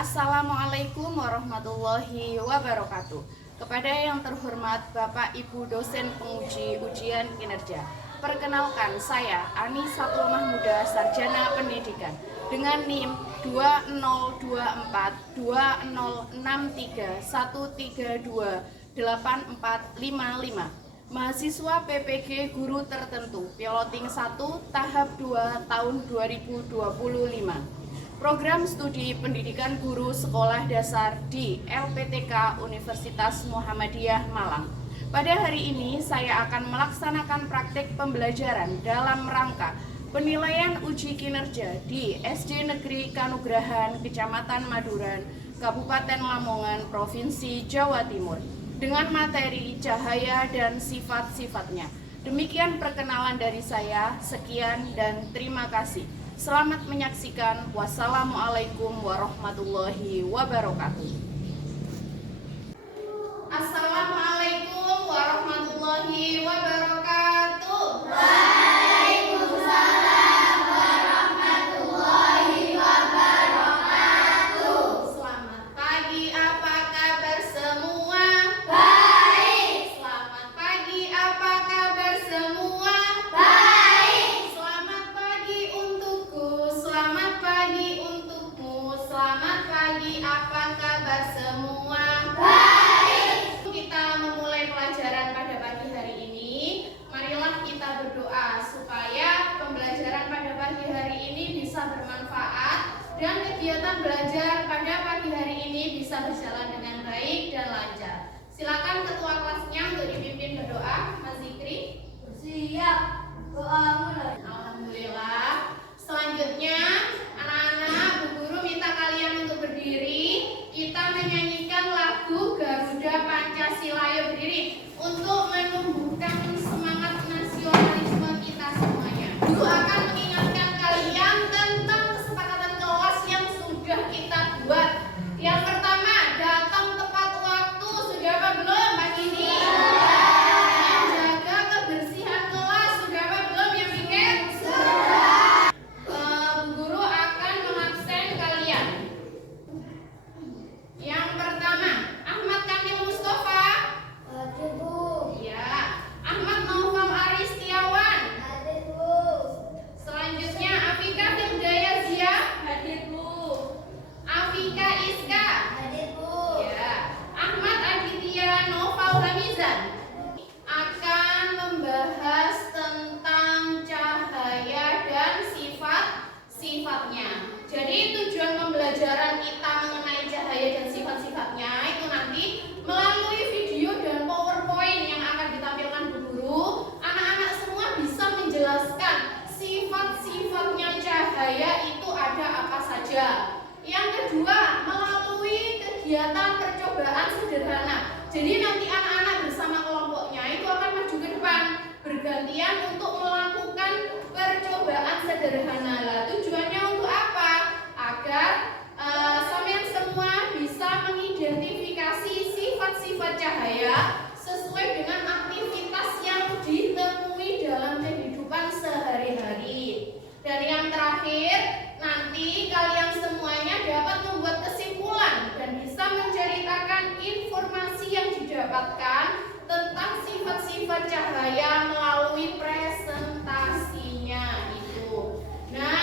Assalamualaikum warahmatullahi wabarakatuh. Kepada yang terhormat Bapak Ibu dosen penguji ujian kinerja, perkenalkan saya Ani Satul Mahmuda, Sarjana Pendidikan dengan NIM 20642631328455, mahasiswa PPG Guru Tertentu Piloting 1 tahap 2 tahun 2025. Program Studi Pendidikan Guru Sekolah Dasar di LPTK Universitas Muhammadiyah Malang. Pada hari ini saya akan melaksanakan praktik pembelajaran dalam rangka penilaian uji kinerja di SD Negeri Kanugrahan, Kecamatan Maduran, Kabupaten Lamongan, Provinsi Jawa Timur, dengan materi cahaya dan sifat-sifatnya. Demikian perkenalan dari saya, sekian dan terima kasih. Selamat menyaksikan. Wassalamualaikum warahmatullahi wabarakatuh. Assalamualaikum warahmatullahi wabarakatuh. Waalaikumsalam warahmatullahi wabarakatuh. Selamat pagi, apa kabar semua? Baik. Selamat pagi, apa kabar semua? Baik. Selamat pagi untukku, selamat pagi untukmu, selamat pagi, apa kabar semua? Baik. Kita memulai pelajaran pada pagi hari ini. Marilah kita berdoa supaya pembelajaran pada pagi hari ini bisa bermanfaat dan kegiatan belajar pada pagi hari ini bisa berjalan dengan baik dan lancar. Silakan ketua kelasnya untuk dipimpin berdoa, Mas Zikri. Siap. Doa mulai. Alhamdulillah. Selanjutnya, anak-anak, Bu Guru minta kalian untuk berdiri. Kita menyanyikan lagu Garuda Pancasila. Ayo berdiri untuk menumbuhkan semangat nasionalisme kita semuanya. Guru akan mengingatkan kalian tentang kesepakatan kelas yang sudah kita buat. Yang pertama, datang tepat waktu. Sudah apa belum pagi ini? Menjaga kebersihan kelas. Sudah apa belum yang bikin? Guru akan mengabsen kalian. Yang pertama, Ahmad Kamil Mustafa. Hadir, Bu. Ya. Ahmad Naufal Aristiawan. Hadir, Bu. Selanjutnya, Afika Firdaya Zia. Hadir, Bu. Afika Iska. Hadir, Bu. Ya. Ahmad Aditya Naufal Hamizan akan membahas tentang cahaya dan sifat-sifatnya. Jadi tujuan pembelajaran kita mengenai cahaya dan sifat-sifatnya itu nanti melalui video dan PowerPoint yang akan ditampilkan Bu Guru. Anak-anak semua bisa menjelaskan sifat-sifatnya cahaya itu ada apa saja. Yang kedua, melalui kegiatan percobaan sederhana. Jadi nanti anak-anak bersama kelompoknya itu akan maju ke depan bergantian untuk melakukan percobaan sederhana. Lah, tujuannya untuk apa? Agar sampean semua bisa mengidentifikasi sifat-sifat cahaya sesuai dengan aktivitas yang ditemui dalam kehidupan sehari-hari. Dan yang terakhir, nanti kalian semuanya dapat membuat kesimpulan dan bisa menceritakan informasi yang didapatkan tentang sifat-sifat cahaya melalui presentasinya itu. Nah,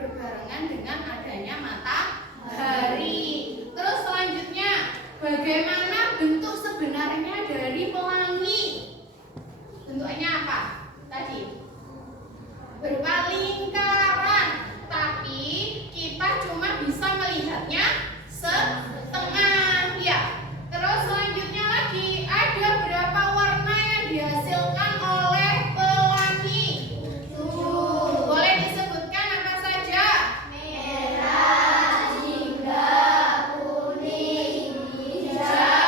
berbarengan dengan adanya matahari. Terus selanjutnya, bagaimana bentuk sebenarnya dari pelangi? Bentuknya apa? Tadi berupa lingkaran, tapi kita cuma bisa melihatnya setengah ya. Terus selanjutnya lagi, ada berapa warna yang dihasilkan oleh pelangi? 7. Boleh disebutkan apa saja? Merah, jingga, kuning, hijau,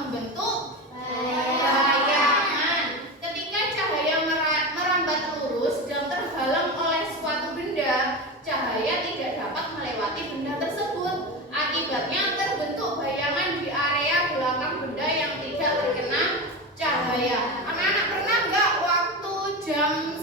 membentuk bayangan. Ketika cahaya merambat lurus dan terhalang oleh suatu benda, cahaya tidak dapat melewati benda tersebut. Akibatnya terbentuk bayangan di area belakang benda yang tidak terkena cahaya. Anak-anak pernah nggak waktu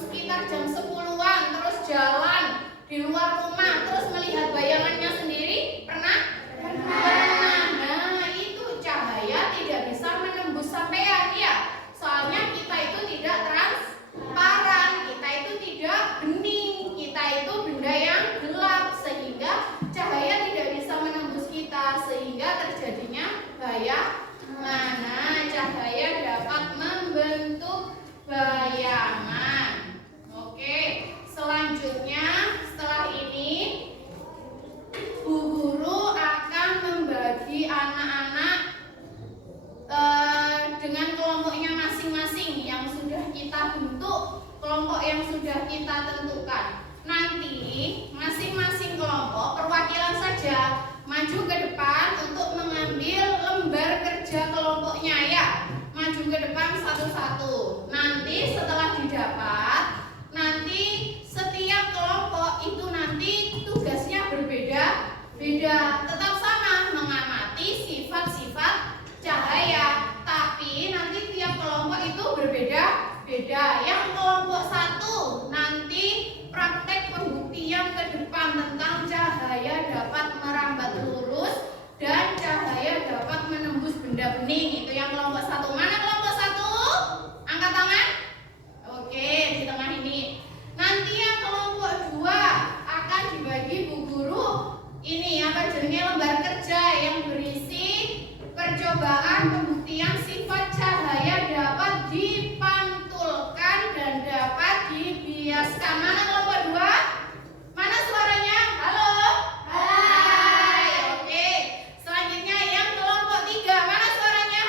sekitar jam 10-an terus jalan di luar rumah terus melihat bayangannya sendiri? Pernah? Pernah. Nah, itu cahaya tidak bisa menembus sampean ya. Soalnya kita itu tidak transparan, kita itu tidak bening, kita itu benda yang gelap sehingga cahaya tidak bisa menembus kita sehingga terjadinya bayangan. Nah, cahaya dapat membentuk bayangan. Oke, selanjutnya setelah ini Bu Guru akan membagi anak-anak dengan kelompoknya masing-masing yang sudah kita bentuk, kelompok yang sudah kita tentukan. Nanti masing-masing kelompok perwakilan saja maju ke depan untuk mengambil lembar kerja kelompoknya ya. Maju ke depan satu-satu. Nanti setelah didapat, nanti setiap kelompok itu nanti tugasnya berbeda-beda. Tetap sama mengamati sifat-sifat cahaya, tapi nanti tiap kelompok itu berbeda-beda. Yang kelompok satu nanti praktek pembuktian ke depan tentang cahaya dapat merambat lurus dan cahaya dapat menembus benda bening. Itu yang kelompok satu. Mana kelompok satu? Angkat tangan. Oke, di tengah ini. Nanti yang kelompok dua akan dibagi Bu Guru. Ini apa jadinya lembar kerja yang berisi percobaan pembuktian sifat cahaya dapat dipantulkan dan dapat dibiaskan. Mana kelompok dua? Mana suaranya? Halo? Hai. Oke. Selanjutnya yang kelompok tiga. Mana suaranya?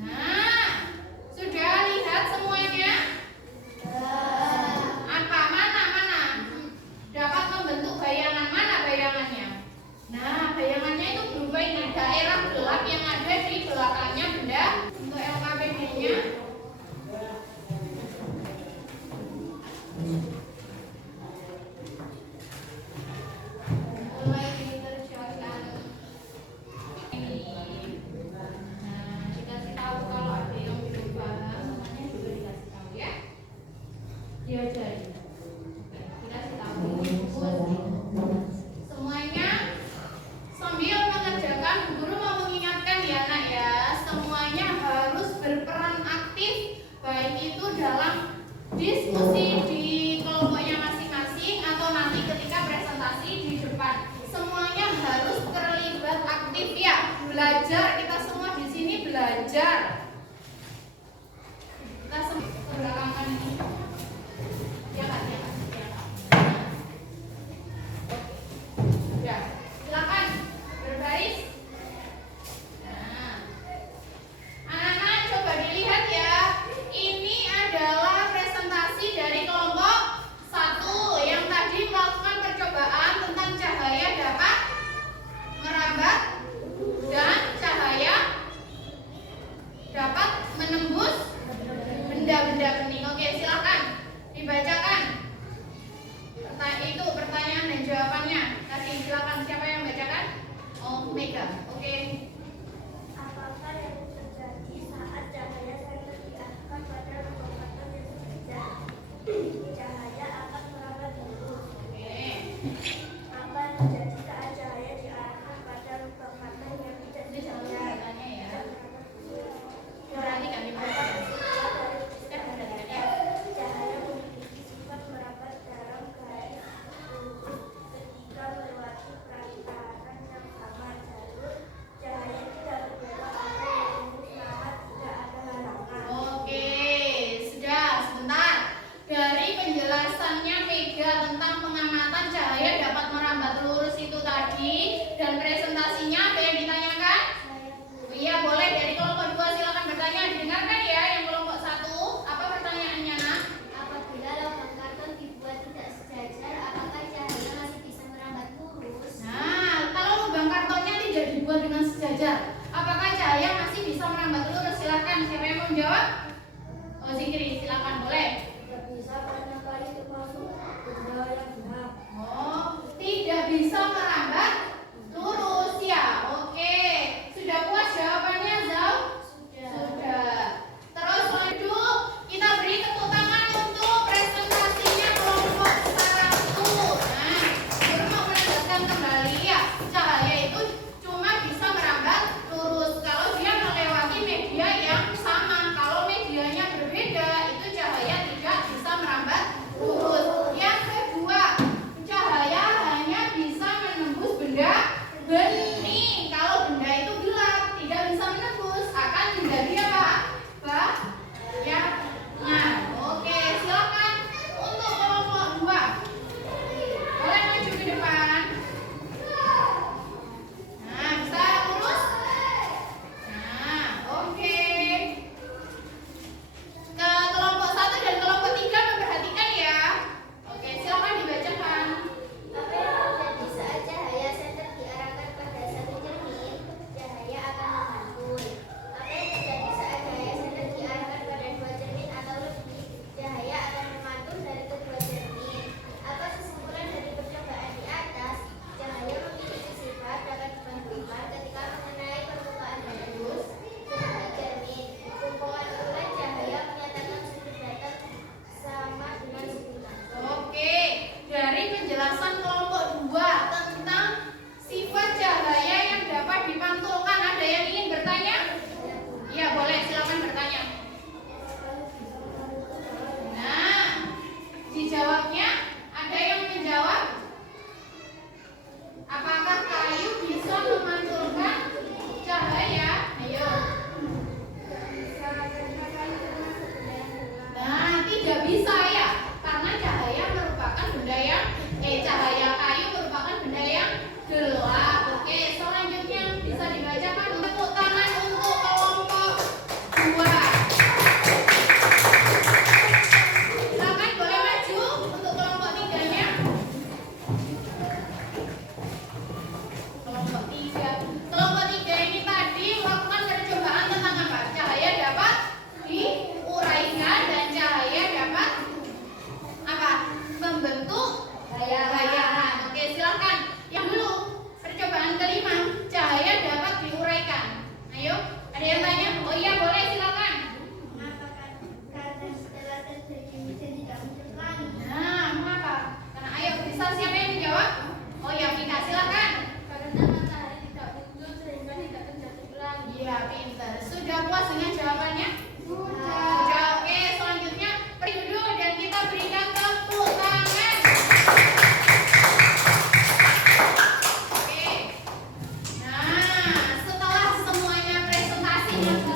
Nah, sudah lihat semuanya? Apa? Mana? Dapat membentuk bayangan. Mana bayangannya? Nah, bayangannya itu berupa ini, daerah gelap yang ada di belakangnya benda. Untuk LKPD-nya mulai dikerjakan ini. Nah, dikasih tahu kalau ada yang berubah, semuanya juga dikasih tahu ya. Diajarin. Dikasih tahu ini semuanya sambil mengerjakan. Bu Guru mau mengingatkan ya nak ya, semuanya harus berperan aktif, baik itu dalam diskusi di kelompoknya masing-masing atau nanti ketika presentasi di depan. Semuanya harus terlibat aktif ya. Belajar, kita semua di sini belajar. Kita semua kebelakangan ini. Ya kan, ya kan, ya kan. Ya, silakan berbaris. Nah, anak-anak coba dilihat ya. Ini adalah presentasi dari kelompok 1 yang tadi melakukan percobaan tentang cahaya dapat merambat dan cahaya dapat menembus benda-benda bening. Oke, silakan dibacakan. Itu pertanyaan dan jawabannya. Kasih silakan, siapa yang bacakan? Oh, Mega. Oke. Apakah yang terjadi saat cahaya center diarahkan pada lokomotor yang sejajar? Cahaya akan merambat lurus. Oke. Apa yang terjadi saat cahaya diarahkan pada lokomotor yang tidak Ini jangan sejajar? tanya ya. Perhatikan dibaca. Cahaya memiliki sifat merambat dalam garis lurus ketika melewati perantaran yang sama jalur. Cahaya tidak berbelok atau lurus sama tidak ada halangan. Oke, sudah sebentar. Dari penjelasannya Mega tentang pengamatan cahaya dapat merambat lurus itu tadi dan presentasinya apa yang ditanyakan? Iya, boleh dari kelompok 2 silakan bertanya. Didengarkan ya yang kelompok 1. Apa pertanyaannya, Nak? Apabila lubang karton dibuat tidak sejajar, apakah cahaya masih bisa merambat lurus? Nah, kalau lubang kartonnya tidak dibuat dengan sejajar, apakah cahaya masih bisa merambat lurus? Silakan, siapa yang mau menjawab? Oh, Zikri, silakan, boleh. Tidak bisa karena kali termasuk benda yang gelap. Oh, tidak bisa merambat lurus ya. Oke. Sudah puas jawabannya, Zau? Sudah. Terus lanjut, kita beri tepuk tangan untuk presentasinya kelompok 1. Nah, Guru mau menegaskan kembali ya, cahaya itu cuma bisa merambat lurus kalau dia melewati media yang sama. Kalau medianya berbeda, itu cahaya tidak bisa merambat lurus. Selamat